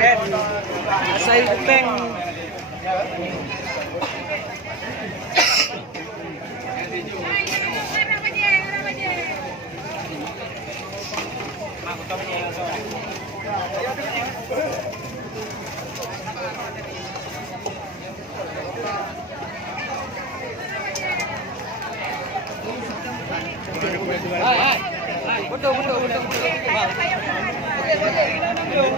Asay upeng. Betul.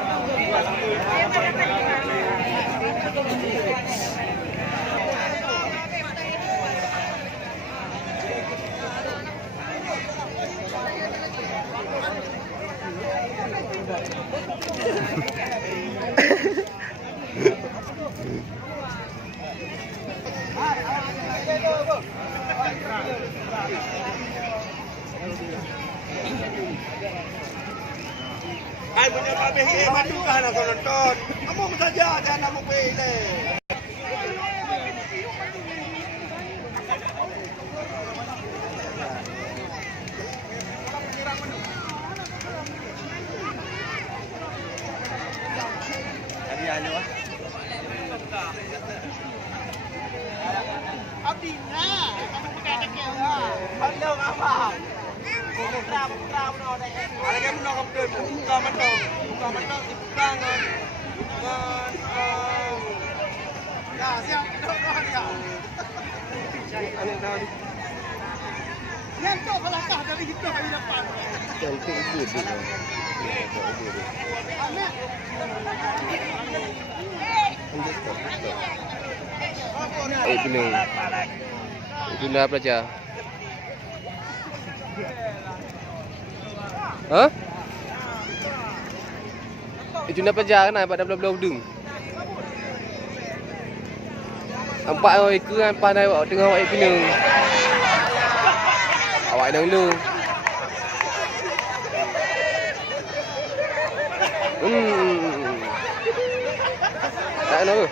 Ay, punya Pak BHI majukan aku nonton. Kamu saja jangan kamu pilih. Tadi aja wah. Abdina, kamu pakai anak ya. Hello, apa? Buka menol deh. Ada yang menol kemudian buka menol dibuka ngon. Ya siap menol ya. Ane tahu. Nanti kelakah dari itu hari depan. Cantik ibu dia. Ane. Itu nak pelajar. Hah? Itu nak pelajar kan pada belah-belah udung. Nampak awak ikut kan pandai awak tengah awak kena. Awak dah dulu. Tak kenapa.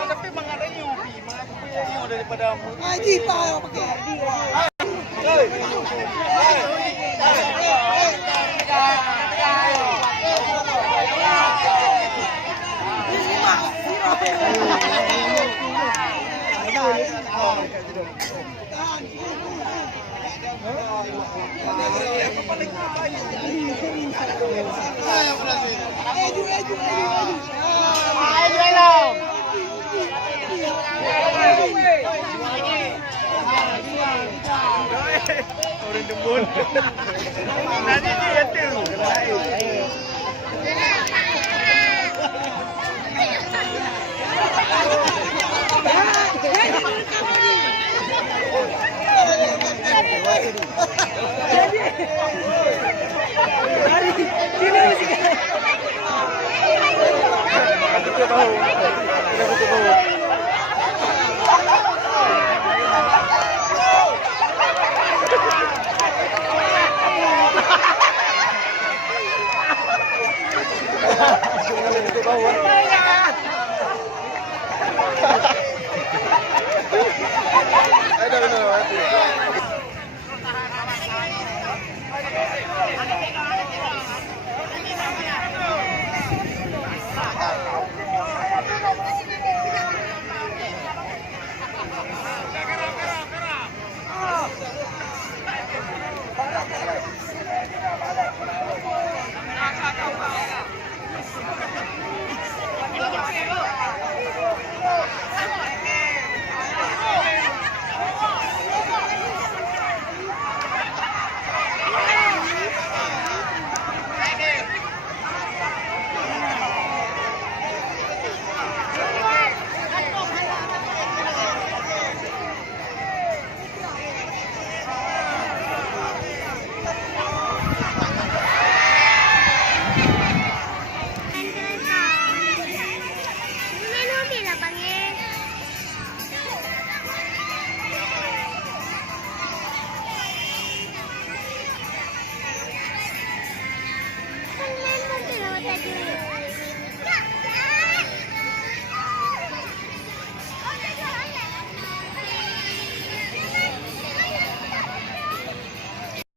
Tapi mengenai Yubi, mana daripada Haji pak pakai. Orang demun. Nanti dia tu. nak panggil.